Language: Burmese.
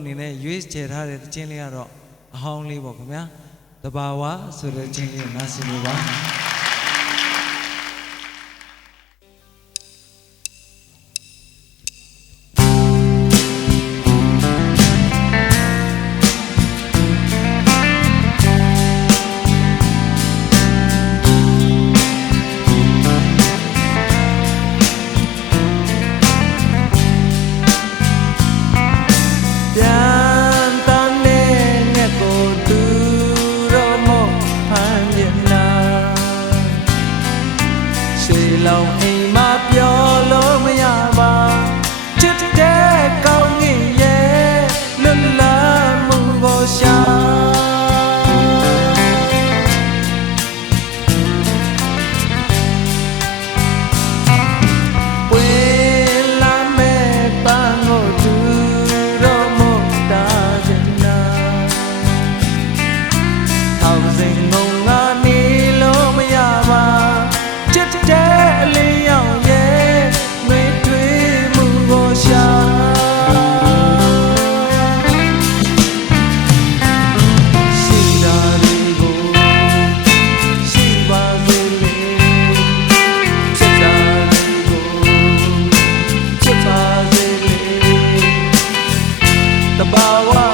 အနေနဲ့ရွေးချယ်ထားတဲ့ချင်းလေးကတော့အဟောင်းလေးပေါ့ခင်ဗျာတဘာဝဆိုတဲ့ချင်းလေးကိုနားဆင်လို့ပါလောင်အိမ်မှာပြောလို့မရပါချစ်တဲ့ကောင်းငင်ရဲ့လွတ်လပ်မှုကိုရှာပွေလာမဲ့ပန်းကိုသူတော့မတာချင်နာထောင်စင်ငုံငါနေလို့မရပါချစ်တဲ့လေးရောင်ရဲ့နှွေးထွေးမှုကိုရှာရှိတာလေးကိုရှိပါစေလေချစ်တာလေးကိုချစ်ပါစေလေတဘာဝ